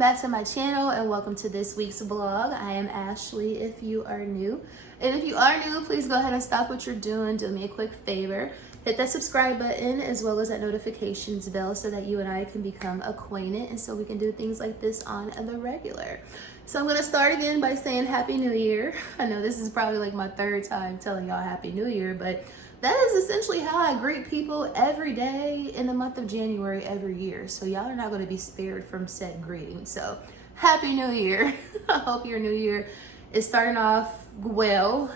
back to my channel and welcome to this week's vlog. I am Ashley if you are new. And if you are new, please go ahead and stop what you're doing. Do me a quick favor. Hit that subscribe button as well as that notifications bell so that you and I can become acquainted and so we can do things like this on the regular. So I'm going to start again by saying Happy New Year. I know this is probably like my third time telling y'all Happy New Year, but that is essentially how I greet people every day in the month of January every year. So y'all are not going to be spared from said greeting. So Happy New Year. I hope your new year is starting off well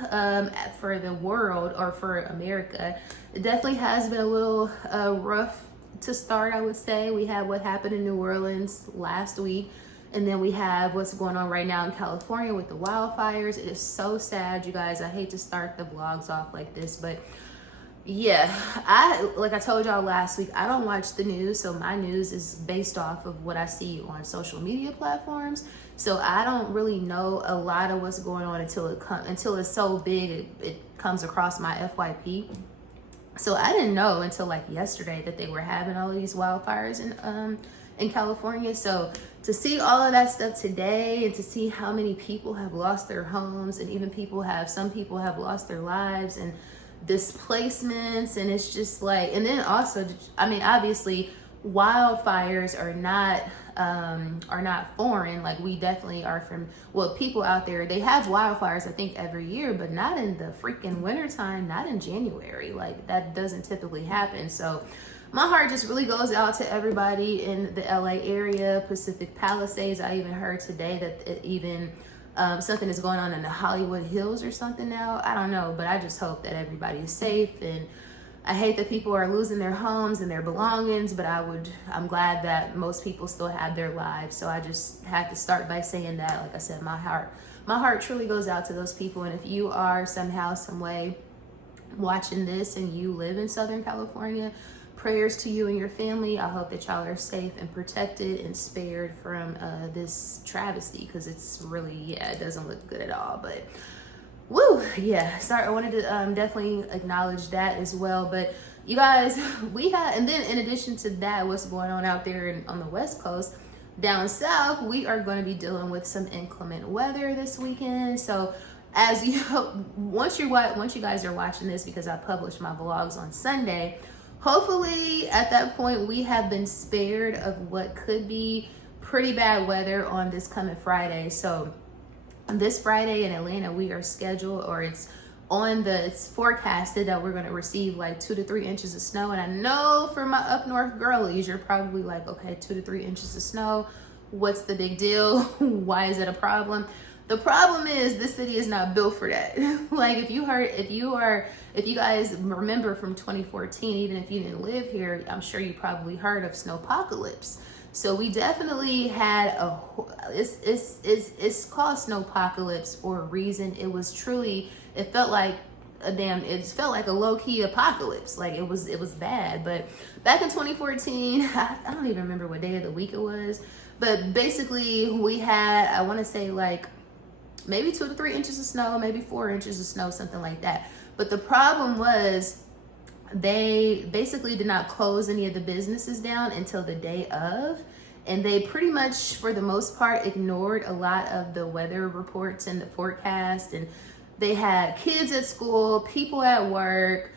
for the world or for America. It definitely has been a little rough to start, I would say. We had what happened in New Orleans last week. And then we have what's going on right now in California with the wildfires. It is so sad, you guys. I hate to start the vlogs off like this, but yeah, like I told y'all last week, I don't watch the news, so my news is based off of what I see on social media platforms. So I don't really know a lot of what's going on until it's so big it comes across my FYP. So I didn't know until like yesterday that they were having all of these wildfires in California. So to see all of that stuff today and to see how many people have lost their homes and even some people have lost their lives and displacements, and it's just like, and then also, I mean, obviously wildfires are not foreign. Like, we definitely are from, well, people out there, they have wildfires I think every year, but not in the freaking wintertime, not in January. Like, that doesn't typically happen. So my heart just really goes out to everybody in the LA area, Pacific Palisades. I even heard today that something is going on in the Hollywood Hills or something now. I don't know, but I just hope that everybody is safe. And I hate that people are losing their homes and their belongings, but I'm glad that most people still have their lives. So I just had to start by saying that. Like I said, my heart truly goes out to those people. And if you are somehow, some way watching this and you live in Southern California, prayers to you and your family. I hope that y'all are safe and protected and spared from this travesty, because it's really, yeah, it doesn't look good at all. But woo, yeah, sorry, I wanted to definitely acknowledge that as well. But you guys, and then in addition to that, what's going on out there on the West Coast, down south, we are going to be dealing with some inclement weather this weekend. So as once you guys are watching this, because I published my vlogs on Sunday, hopefully at that point we have been spared of what could be pretty bad weather on this coming Friday. So this Friday in Atlanta, we are scheduled, or it's forecasted that we're going to receive like 2 to 3 inches of snow. And I know for my up north girlies, you're probably like, okay, 2 to 3 inches of snow, what's the big deal? Why is it a problem? The problem is this city is not built for that. Like, if you guys remember from 2014, even if you didn't live here, I'm sure you probably heard of snowpocalypse. So we definitely had it's called snowpocalypse for a reason. It felt like a low-key apocalypse. Like, it was bad. But back in 2014, I don't even remember what day of the week it was, but basically we had, I want to say, like maybe 2 to 3 inches of snow, maybe 4 inches of snow, something like that. But the problem was they basically did not close any of the businesses down until the day of. And they pretty much, for the most part, ignored a lot of the weather reports and the forecast. And they had kids at school, people at work.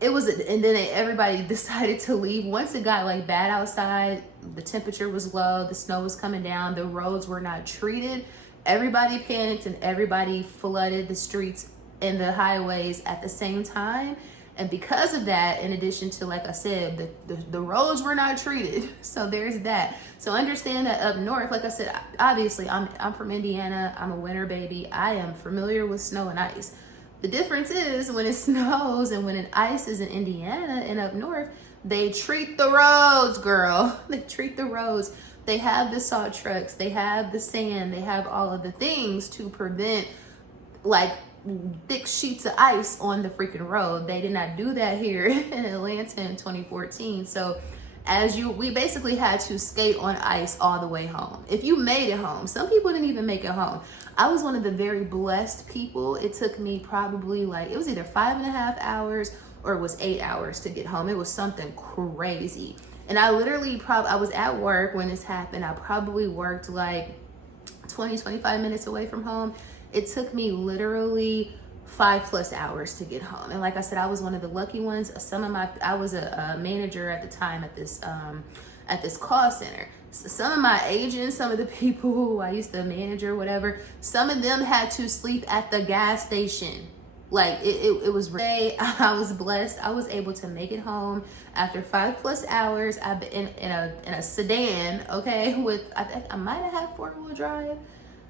And then everybody decided to leave. Once it got like bad outside, the temperature was low, the snow was coming down, the roads were not treated. Everybody panicked and everybody flooded the streets and the highways at the same time. And because of that, in addition to, like I said, the roads were not treated. So there's that. So understand that up north, like I said, obviously I'm from Indiana. I'm a winter baby. I am familiar with snow and ice. The difference is when it snows and when it ices in Indiana and up north, they treat the roads, girl. They treat the roads. They have the salt trucks, they have the sand, they have all of the things to prevent like thick sheets of ice on the freaking road. They did not do that here in Atlanta in 2014. So we basically had to skate on ice all the way home. If you made it home, some people didn't even make it home. I was one of the very blessed people. It took me probably it was either 5.5 hours or it was 8 hours to get home. It was something crazy. And I literally I was at work when this happened. I probably worked like 20-25 minutes away from home. It took me literally 5+ hours to get home. And like I said, I was one of the lucky ones. I was a manager at the time at this call center. So some of my agents, some of the people who I used to manage or whatever, some of them had to sleep at the gas station. Like it was really, I was blessed. I was able to make it home after 5+ hours. I've been in a sedan, okay, with I might have had 4-wheel drive.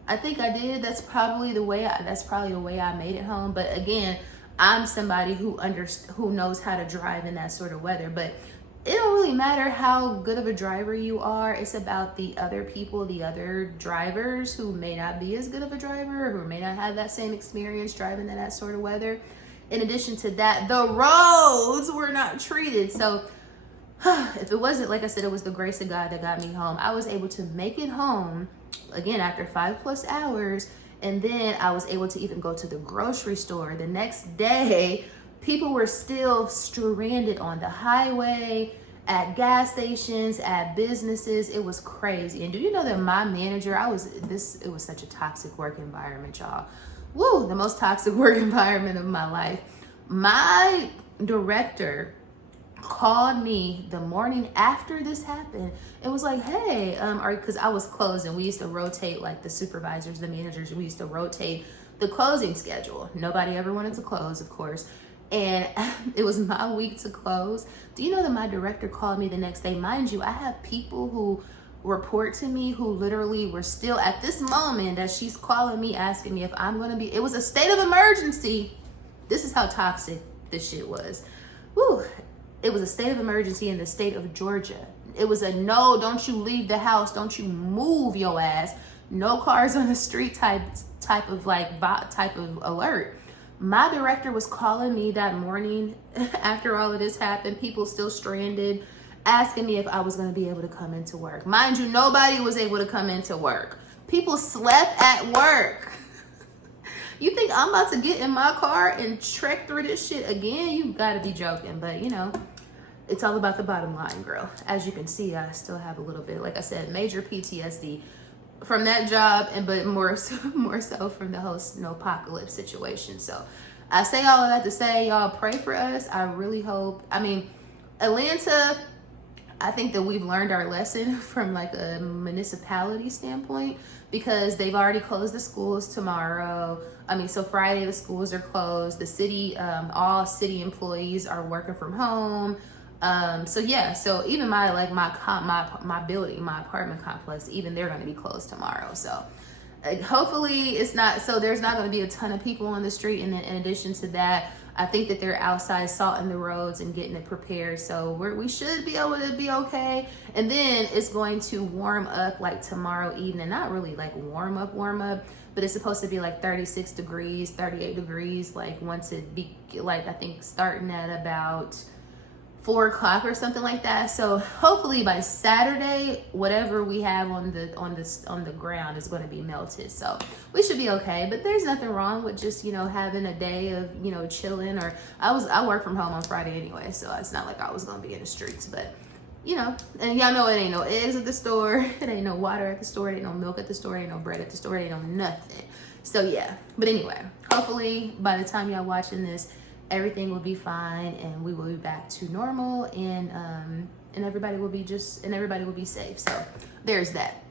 I think I did. That's probably the way I made it home. But again, I'm somebody who knows how to drive in that sort of weather. But it don't really matter how good of a driver you are. It's about the other people, the other drivers who may not be as good of a driver, who may not have that same experience driving in that sort of weather. In addition to that, the roads were not treated. So if it wasn't, like I said, it was the grace of God that got me home. I was able to make it home, again, after 5+ hours. And then I was able to even go to the grocery store the next day. People were still stranded on the highway, at gas stations, at businesses. It was crazy. And do you know that my manager, it was such a toxic work environment, y'all. Woo, the most toxic work environment of my life. My director called me the morning after this happened. It was like, hey, because I was closing. We used to rotate, like the supervisors, the managers, we used to rotate the closing schedule. Nobody ever wanted to close, of course. And it was my week to close. Do you know that my director called me the next day? Mind you, I have people who report to me who literally were still at this moment that she's calling me asking me if I'm going to be, it was a state of emergency. This is how toxic this shit was. Woo. It was a state of emergency in the state of Georgia. It was a no, don't you leave the house, don't you move your ass, no cars on the street type of alert. My director was calling me that morning after all of this happened, people still stranded, asking me if I was going to be able to come into work. Mind you, nobody was able to come into work. People slept at work. You think I'm about to get in my car and trek through this shit again? You gotta be joking. But you know, it's all about the bottom line, girl. As you can see, I still have a little bit, like I said, major PTSD from that job, but more so from the whole snowpocalypse situation. So I say all of that to say, y'all pray for us. I really hope, Atlanta, I think that we've learned our lesson from like a municipality standpoint, because they've already closed the schools tomorrow. So Friday the schools are closed. The city, all city employees are working from home. So even my building, my apartment complex, even they're going to be closed tomorrow. So hopefully it's not, so there's not going to be a ton of people on the street. And then in addition to that, I think that they're outside salting the roads and getting it prepared. So we should be able to be okay. And then it's going to warm up like tomorrow evening, not really like warm up, but it's supposed to be like 36 degrees, 38 degrees. Like once it be like, I think starting at about 4 o'clock or something like that. So hopefully by Saturday, whatever we have on the ground is going to be melted. So we should be okay. But there's nothing wrong with just, having a day of, chilling. Or I work from home on Friday anyway, so it's not like I was going to be in the streets. But and y'all know it ain't no eggs at the store, it ain't no water at the store, it ain't no milk at the store, it ain't no bread at the store, it ain't no nothing. So yeah. But anyway, hopefully by the time y'all watching this, everything will be fine and we will be back to normal, and everybody will be safe. So there's that.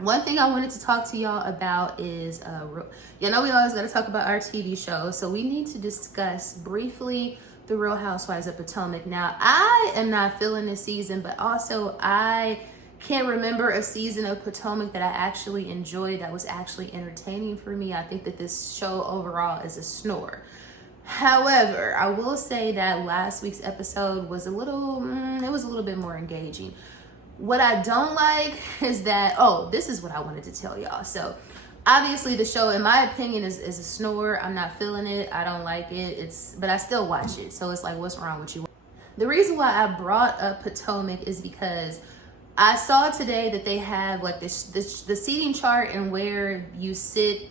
One thing I wanted to talk to y'all about is we always got to talk about our TV show, so we need to discuss briefly the Real Housewives of Potomac. Now, I am not feeling this season, but also I can't remember a season of Potomac that I actually enjoyed, that was actually entertaining for me. I think that this show overall is a snore. However, I will say that last week's episode was a little bit more engaging. What I don't like is that, this is what I wanted to tell y'all. So obviously the show, in my opinion, is a snore. I'm not feeling it. I don't like it. But I still watch it. So it's like, what's wrong with you? The reason why I brought up Potomac is because I saw today that they have like the seating chart and where you sit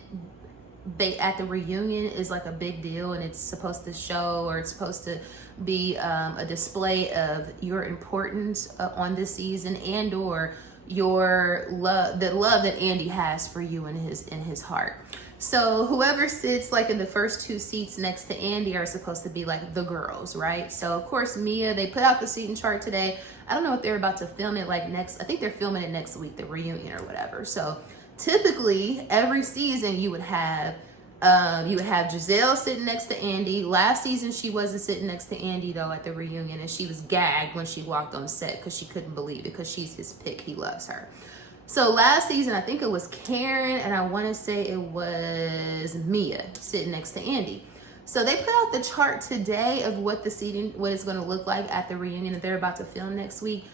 at the reunion is like a big deal, and it's supposed to show, or it's supposed to be a display of your importance on this season, and or your love, the love that Andy has for you in his heart. So whoever sits like in the first two seats next to Andy are supposed to be like the girls, right? So of course Mia, they put out the seating chart today. I don't know if they're about to film it like I think they're filming it next week, the reunion or whatever. So typically every season you would have Giselle sitting next to Andy. Last season she wasn't sitting next to Andy though at the reunion, and she was gagged when she walked on set because she couldn't believe it, because she's his pick, he loves her. So last season I think it was Karen, and I want to say it was Mia sitting next to Andy. So they put out the chart today of what the seating, what it's going to look like at the reunion that they're about to film next week.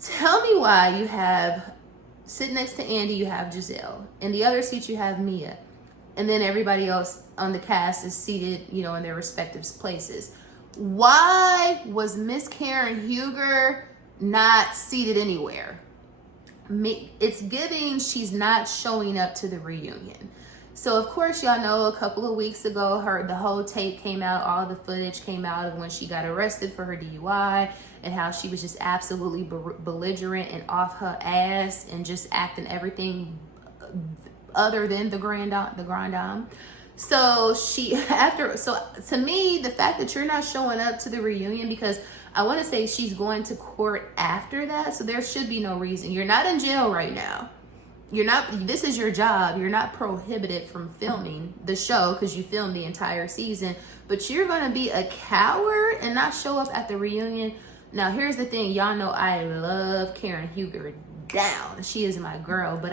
Tell me why you have sitting next to Andy, you have Giselle. In the other seat you have Mia. And then everybody else on the cast is seated, you know, in their respective places. Why was Miss Karen Huger not seated anywhere? It's giving she's not showing up to the reunion. So of course y'all know a couple of weeks ago the whole tape came out, all the footage came out of when she got arrested for her DUI, and how she was just absolutely belligerent and off her ass and just acting everything other than the grand dame. So to me, the fact that you're not showing up to the reunion, because I want to say she's going to court after that, so there should be no reason. You're not in jail right now. This is your job. You're not prohibited from filming the show because you filmed the entire season, but you're going to be a coward and not show up at the reunion. Now, here's the thing. Y'all know I love Karen Huger down. She is my girl, but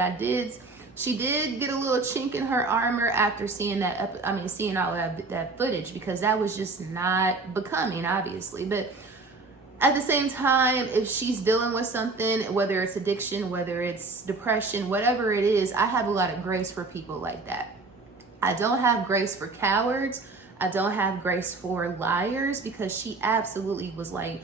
she did get a little chink in her armor after seeing seeing all that footage, because that was just not becoming, obviously. But at the same time, if she's dealing with something, whether it's addiction, whether it's depression, whatever it is, I have a lot of grace for people like that. I don't have grace for cowards. I don't have grace for liars, because she absolutely was like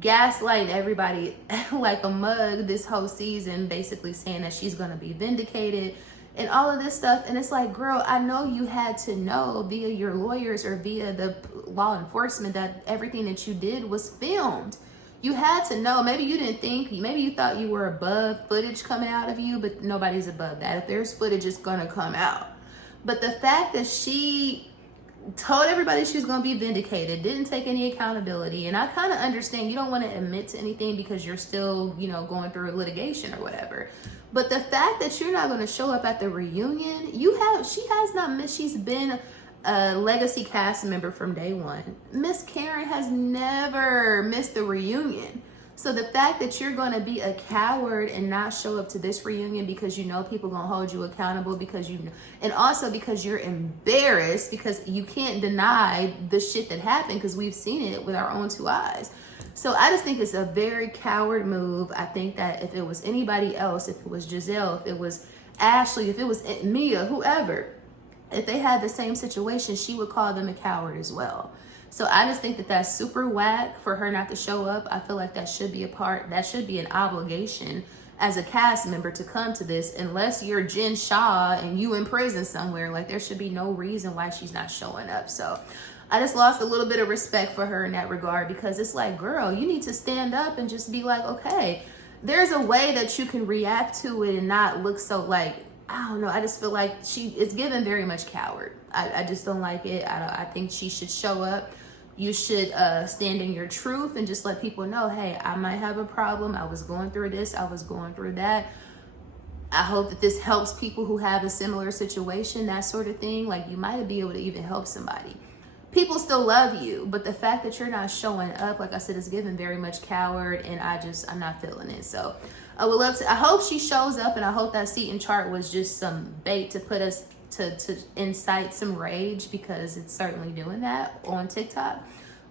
gaslighting everybody like a mug this whole season, basically saying that she's going to be vindicated and all of this stuff. And it's like, girl, I know you had to know via your lawyers or via the law enforcement that everything that you did was filmed. You had to know. Maybe you didn't think, maybe you thought you were above footage coming out of you, but nobody's above that. If there's footage, it's going to come out. But the fact that she told everybody she was going to be vindicated, didn't take any accountability, and I kind of understand you don't want to admit to anything because you're still, you know, going through litigation or whatever. But the fact that you're not going to show up at the reunion, she has not missed. She's been a legacy cast member from day one. Miss Karen has never missed the reunion. So the fact that you're going to be a coward and not show up to this reunion because you know people going to hold you accountable, and also because you're embarrassed because you can't deny the shit that happened, because we've seen it with our own two eyes. So I just think it's a very coward move. I think that if it was anybody else, if it was Giselle, if it was Ashley, if it was Mia, whoever, if they had the same situation, she would call them a coward as well. So I just think that that's super whack for her not to show up. I feel like that should be an obligation as a cast member to come to this, unless you're Jen Shaw and you in prison somewhere. Like, there should be no reason why she's not showing up. So I just lost a little bit of respect for her in that regard, because it's like, girl, you need to stand up and just be like, okay, there's a way that you can react to it and not look so like, I don't know. I just feel like it's given very much coward. I just don't like it. I think she should show up. You should stand in your truth and just let people know, hey, I might have a problem. I was going through this. I was going through that. I hope that this helps people who have a similar situation, that sort of thing. Like, you might be able to even help somebody. People still love you, but the fact that you're not showing up, like I said, is given very much coward, and I'm not feeling it. So I hope she shows up, and I hope that seating chart was just some bait to put us to incite some rage, because it's certainly doing that on TikTok.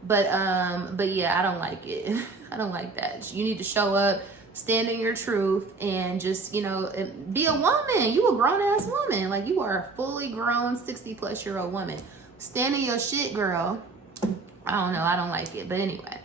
But yeah, I don't like it. I don't like that. You need to show up, stand in your truth, and just, you know, be a woman. You a grown ass woman. Like, you are a fully grown 60-plus-year-old woman. Stand in your shit, girl. I don't know. I don't like it. But anyway,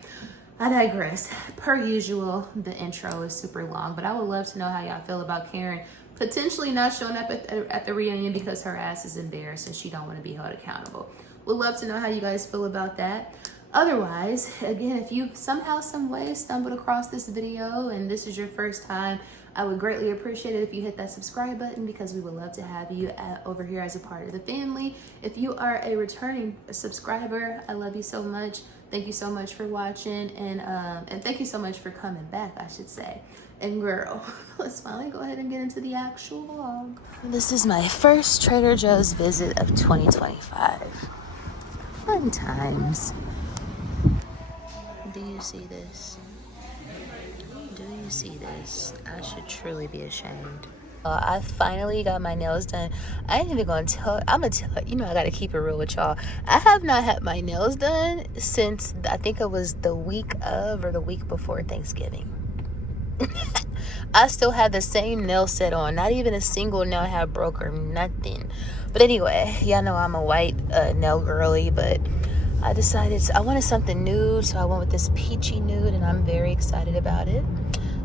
I digress. Per usual, the intro is super long, but I would love to know how y'all feel about Karen potentially not showing up at the reunion because her ass is embarrassed and she don't want to be held accountable. Would love to know how you guys feel about that. Otherwise, again, if you somehow, some way stumbled across this video and this is your first time, I would greatly appreciate it if you hit that subscribe button, because we would love to have you over here as a part of the family. If you are a returning subscriber, I love you so much. Thank you so much for watching, and thank you so much for coming back, I should say. And girl, let's finally go ahead and get into the actual vlog. This is my first Trader Joe's visit of 2025. Fun times. Do you see this? Do you see this? I should truly be ashamed. I finally got my nails done. I ain't even gonna tell. I'm gonna tell you know I gotta keep it real with y'all. I have not had my nails done since I think it was the week of or the week before Thanksgiving. I still have the same nail set on. Not even a single nail have broke or nothing. But anyway, y'all know I'm a white nail girly, but I decided I wanted something nude, so I went with this peachy nude, and I'm very excited about it.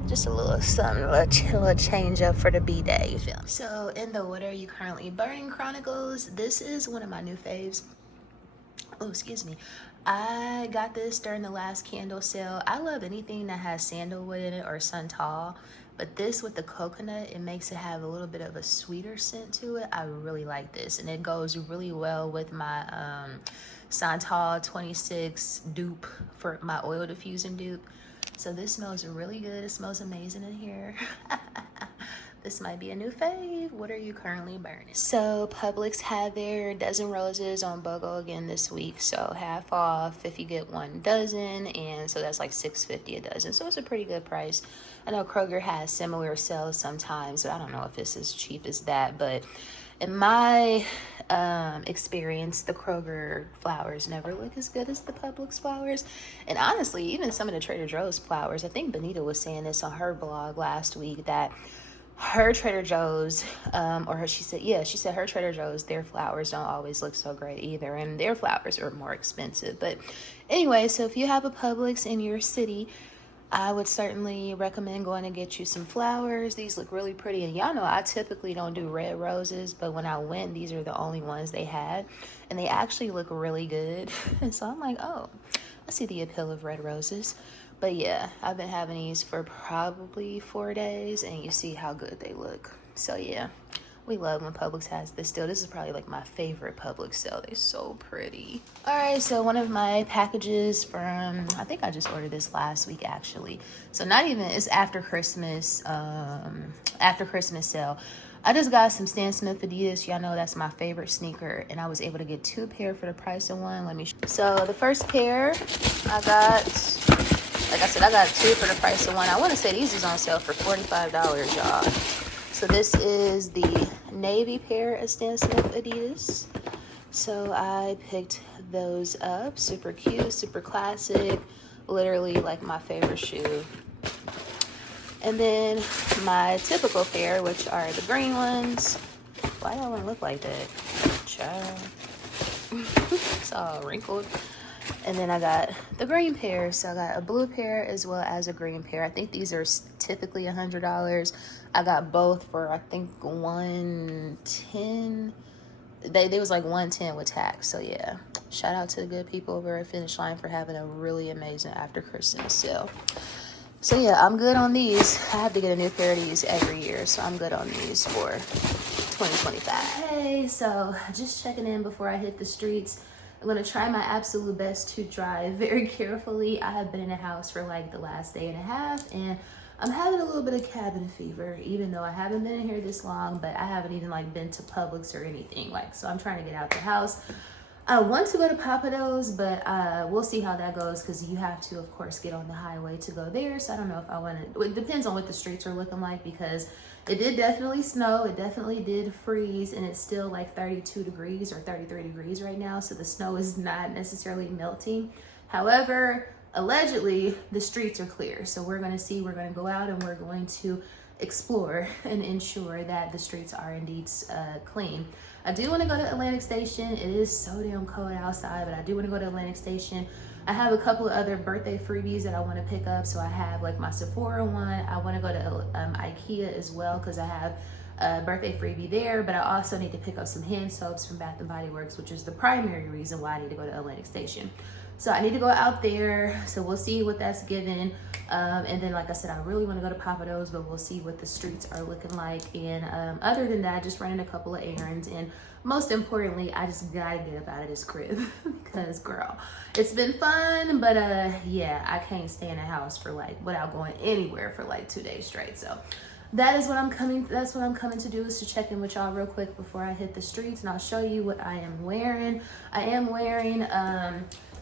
Just a little something, a little change up for the B-Day, you feel me? So, in the What Are You Currently Burning Chronicles, this is one of my new faves. Oh, excuse me. I got this during the last candle sale. I love anything that has sandalwood in it or Santal, but this with the coconut, it makes it have a little bit of a sweeter scent to it. I really like this, and it goes really well with my Santal 26 dupe for my oil diffusing dupe. So this smells really good. It smells amazing in here. This might be a new fave. What are you currently burning? So Publix had their dozen roses on BOGO again this week. So half off if you get 1 dozen. And so that's like $6.50 a dozen. So it's a pretty good price. I know Kroger has similar sales sometimes, but I don't know if it's as cheap as that. But in my experience, the Kroger flowers never look as good as the Publix flowers. And honestly, even some of the Trader Joe's flowers, I think Benita was saying this on her blog last week, that her Trader Joe's, she said her Trader Joe's, their flowers don't always look so great either, and their flowers are more expensive. But anyway, so if you have a Publix in your city, I would certainly recommend going to get you some flowers. These look really pretty, and y'all know I typically don't do red roses, but when I went, these are the only ones they had, and they actually look really good. And so I'm like, oh, I see the appeal of red roses. But yeah, I've been having these for probably 4 days, and you see how good they look. So yeah, we love when Publix has this deal. This is probably like my favorite Publix sale. They're so pretty. All right, so one of my packages from, I think I just ordered this last week actually. So not even, it's after Christmas sale. I just got some Stan Smith Adidas. Y'all know that's my favorite sneaker, and I was able to get 2 pair for the price of 1. Let me show. So the first pair I got, like I said, I got 2 for the price of 1. I want to say these is on sale for $45, y'all. So this is the navy pair of Stan Smith Adidas. So I picked those up. Super cute, super classic. Literally like my favorite shoe. And then my typical pair, which are the green ones. Why do I want to look like that? Child. It's all wrinkled. And then I got the green pair. So I got a blue pair as well as a green pair. I think these are typically $100. I got both for I think $110. They was like $110 with tax. So yeah, shout out to the good people over at Finish Line for having a really amazing after Christmas sale. So yeah, I'm good on these. I have to get a new pair of these every year, so I'm good on these for 2025. Hey, so just checking in before I hit the streets. I'm gonna try my absolute best to drive very carefully. I have been in the house for like the last day and a half, and I'm having a little bit of cabin fever, even though I haven't been in here this long, but I haven't even like been to Publix or anything. Like, so I'm trying to get out the house. I want to go to Papados, but we'll see how that goes, because you have to, of course, get on the highway to go there. So I don't know if I want to. It depends on what the streets are looking like, because it did definitely snow. It definitely did freeze, and it's still like 32 degrees or 33 degrees right now. So the snow is not necessarily melting. However, allegedly, the streets are clear. So we're going to see. We're going to go out and we're going to explore and ensure that the streets are indeed clean. I do want to go to Atlantic Station. It is so damn cold outside, but I do want to go to Atlantic Station. I have a couple of other birthday freebies that I want to pick up. So I have like my Sephora one. I want to go to IKEA as well, because I have birthday freebie there, but I also need to pick up some hand soaps from Bath & Body Works, which is the primary reason why I need to go to Atlantic Station. So I need to go out there, so we'll see what that's given. And then, like I said, I really want to go to Papados, but we'll see what the streets are looking like. And other than that, just running a couple of errands. And most importantly, I just gotta get up out of this crib because, girl, it's been fun, but yeah, I can't stay in the house for like without going anywhere for like 2 days straight. So that is what I'm coming. That's what I'm coming to do, is to check in with y'all real quick before I hit the streets, and I'll show you what I am wearing. I am wearing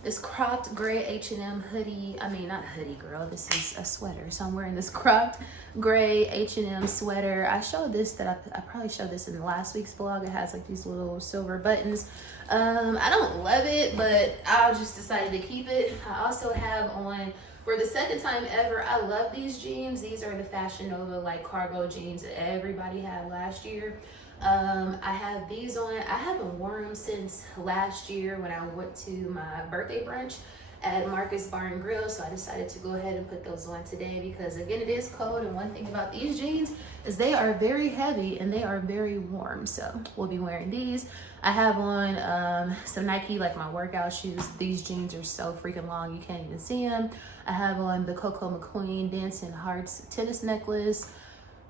this cropped gray H&M hoodie. I mean, not hoodie, girl. This is a sweater. So I'm wearing this cropped gray H&M sweater. I showed this, I probably showed this in last week's vlog. It has like these little silver buttons. I don't love it, but I just decided to keep it. I also have on, for the second time ever, I love these jeans. These are the Fashion Nova like cargo jeans that everybody had last year. I have these on. I haven't worn them since last year when I went to my birthday brunch at Marcus Bar and Grill, so I decided to go ahead and put those on today because, again, it is cold, and one thing about these jeans is they are very heavy and they are very warm, so we'll be wearing these. I have on some Nike, like my workout shoes. These jeans are so freaking long you can't even see them. I have on the COCOMCQUEEN Dancing Hearts tennis necklace.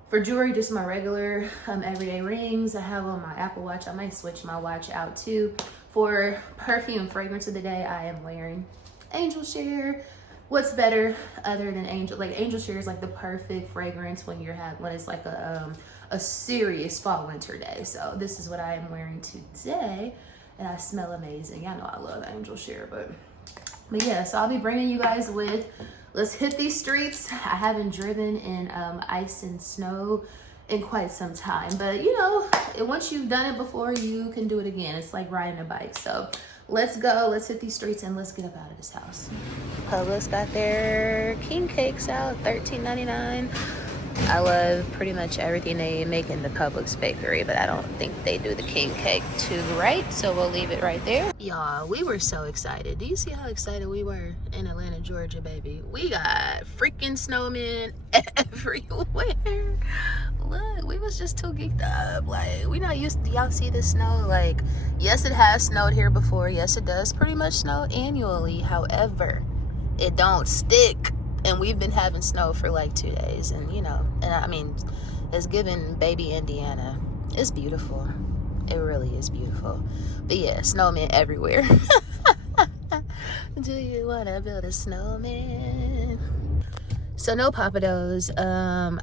For jewelry, just my regular everyday rings. I have on my Apple Watch. I might switch my watch out too. For perfume fragrance of the day, I am wearing Angel Share. What's better other than Angel? Like, Angel Share is like the perfect fragrance when it's like a serious fall winter day. So this is what I am wearing today, and I smell amazing. Y'all know I love Angel Share, but yeah. So I'll be bringing you guys with. Let's hit these streets. I haven't driven in ice and snow in quite some time, but you know, once you've done it before, you can do it again. It's like riding a bike. So let's go. Let's hit these streets and let's get up out of this house. Publix got their king cakes out, $13.99. I love pretty much everything they make in the Publix bakery, but I don't think they do the king cake too right, so we'll leave it right there. Y'all, we were so excited. Do you see how excited we were in Atlanta, Georgia, baby? We got freaking snowmen everywhere. Look, we was just too geeked up. Like, we not used to, y'all see the snow? Like, yes, it has snowed here before. Yes, it does pretty much snow annually. However, it don't stick. And we've been having snow for like 2 days, and you know, and I mean, it's giving baby Indiana. It's beautiful. It really is beautiful. But yeah, snowmen everywhere. Do you want to build a snowman? So no Papados.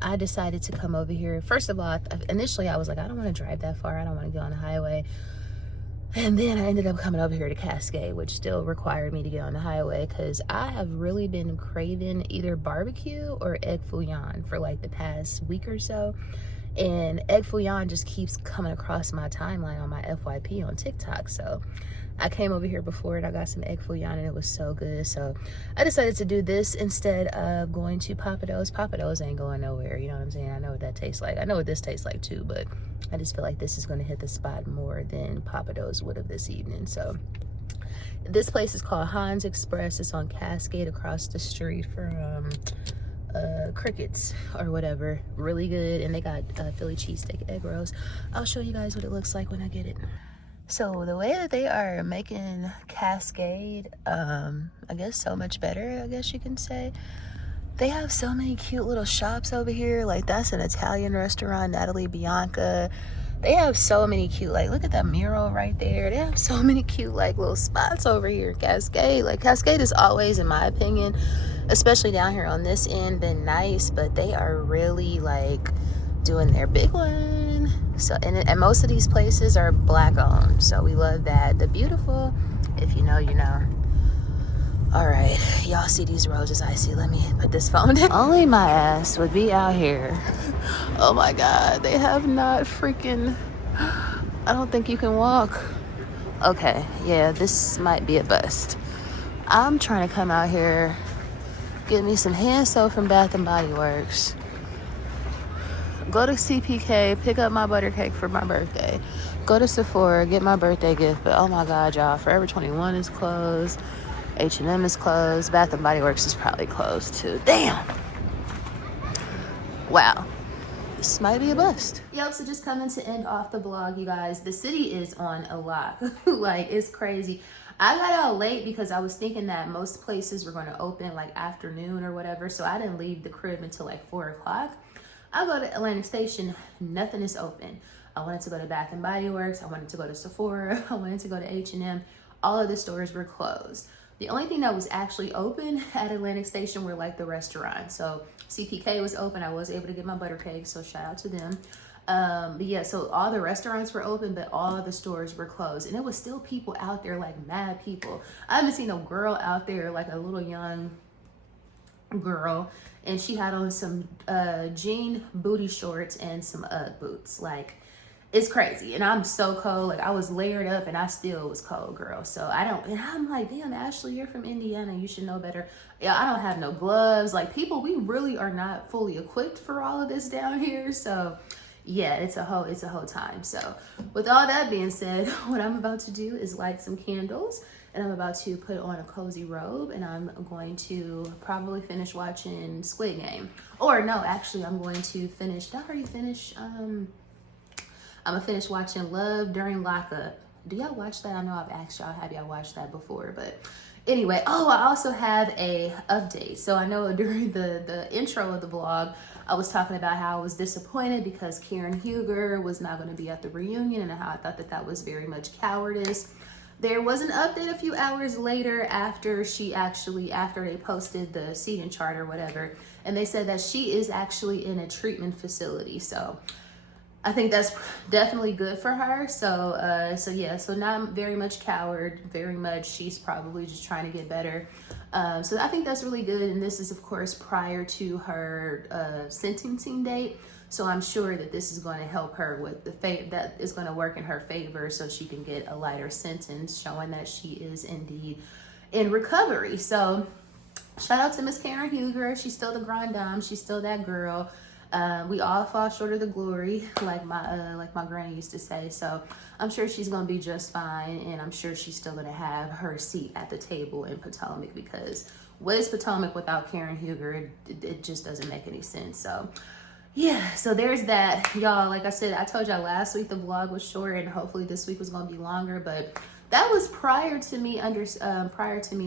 I decided to come over here. First of all, initially I was like, I don't want to drive that far. I don't want to go on the highway. And then I ended up coming over here to Cascade, which still required me to get on the highway because I have really been craving either barbecue or egg fouillon for like the past week or so. And egg fouillon just keeps coming across my timeline on my FYP on TikTok. So I came over here before and I got some egg fouillon and it was so good. So I decided to do this instead of going to Papados. Papados ain't going nowhere, you know what I'm saying? I know what that tastes like. I know what this tastes like too, but I just feel like this is going to hit the spot more than Papados would have this evening. So this place is called Hans Express. It's on Cascade across the street from Crickets or whatever. Really good. And they got Philly cheesesteak egg rolls. I'll show you guys what it looks like when I get it. So the way that they are making Cascade, I guess so much better, I guess you can say. They have so many cute little shops over here. Like, that's an Italian restaurant, Natalie Bianca. They have so many cute, like, look at that mural right there. They have so many cute, like, little spots over here in Cascade. Like, Cascade is always, in my opinion, especially down here on this end, been nice. But they are really, like, doing their big one. So, and most of these places are Black owned. So we love that. The beautiful, if you know, you know. All right, y'all see these roses I see. Let me put this phone down. Only my ass would be out here. Oh my God, they have not freaking, I don't think you can walk. Okay, yeah, this might be a bust. I'm trying to come out here, get me some hand soap from Bath & Body Works. Go to CPK, pick up my butter cake for my birthday. Go to Sephora, get my birthday gift. But oh my God, y'all, Forever 21 is closed. H&M is closed. Bath & Body Works is probably closed too. Damn. Wow. this might be a bust. Yep, so just coming to end off the vlog, you guys. The city is on a lot. Like, it's crazy. I got out late because I was thinking that most places were going to open like afternoon or whatever. So I didn't leave the crib until like 4 o'clock. I go to Atlantic Station, nothing is open. I wanted to go to Bath and Body Works. I wanted to go to Sephora. I wanted to go to H&M. All of the stores were closed. The only thing that was actually open at Atlantic Station were like the restaurants. So CPK was open. I was able to get my butter cake, so shout out to them. But yeah, so all the restaurants were open, but all the stores were closed. And it was still people out there, like mad people. I haven't seen a girl out there, like a little young girl, and she had on some jean booty shorts and some Ugg boots. Like, it's crazy. And I'm so cold. Like, I was layered up and I still was cold, girl. So and I'm like, damn, Ashley, you're from Indiana, you should know better. Yeah, I don't have no gloves. Like, people, we really are not fully equipped for all of this down here. So yeah, it's a whole time. So with all that being said, what I'm about to do is light some candles, and I'm about to put on a cozy robe, and I'm going to probably finish watching Squid Game. Or no, actually, I'm going to finish, did I already finish? I'm gonna finish watching Love During Lockup. Do y'all watch that? I know I've asked y'all, have y'all watched that before? But anyway, oh, I also have a update. So I know during the intro of the vlog, I was talking about how I was disappointed because Karen Huger was not going to be at the reunion, and how I thought that was very much cowardice. There was an update a few hours later after they posted the seating chart or whatever, and they said that she is actually in a treatment facility. So I think that's definitely good for her. So yeah, so not very much coward, very much she's probably just trying to get better. So I think that's really good. And this is, of course, prior to her sentencing date. So I'm sure that this is going to help her with that is going to work in her favor, so she can get a lighter sentence, showing that she is indeed in recovery. So shout out to Miss Karen Huger. She's still the grand dame. She's still that girl. We all fall short of the glory, like my granny used to say. So I'm sure she's gonna be just fine, and I'm sure she's still gonna have her seat at the table in Potomac, because what is Potomac without Karen Huger? It just doesn't make any sense. So yeah, so there's that, y'all. Like I said, I told y'all last week the vlog was short, and hopefully this week was gonna be longer, but that was prior to me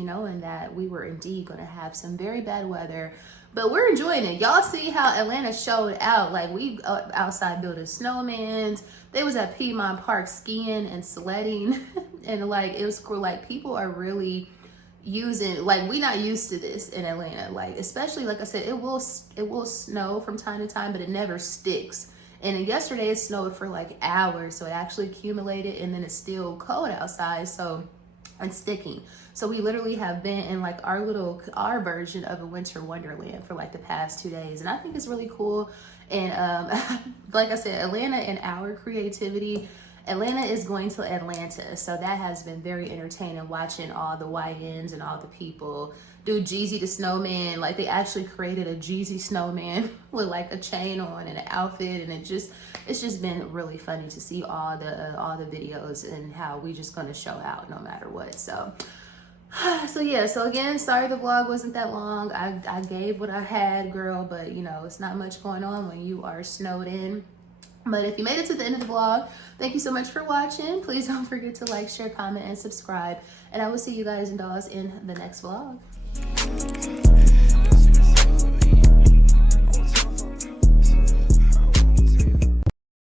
knowing that we were indeed gonna have some very bad weather. But we're enjoying it. Y'all see how Atlanta showed out. Like, we outside building snowmans. They was at Piedmont Park skiing and sledding. And like, it was cool. Like, people are really using, like, we not used to this in Atlanta. Like, especially, like I said, it will snow from time to time, but it never sticks. And yesterday it snowed for like hours. So it actually accumulated, and then it's still cold outside. So and sticking. So we literally have been in like our version of a winter wonderland for like the past 2 days. And I think it's really cool. And like I said, Atlanta and our creativity, Atlanta is going to Atlanta. So that has been very entertaining, watching all the YNs and all the people do Jeezy the Snowman. Like, they actually created a Jeezy snowman with like a chain on and an outfit, and it's just been really funny to see all the videos and how we just gonna show out no matter what. So yeah, so again, sorry the vlog wasn't that long. I gave what I had, girl, but you know, it's not much going on when you are snowed in. But if you made it to the end of the vlog, thank you so much for watching. Please don't forget to like, share, comment, and subscribe. And I will see you guys and dolls in the next vlog.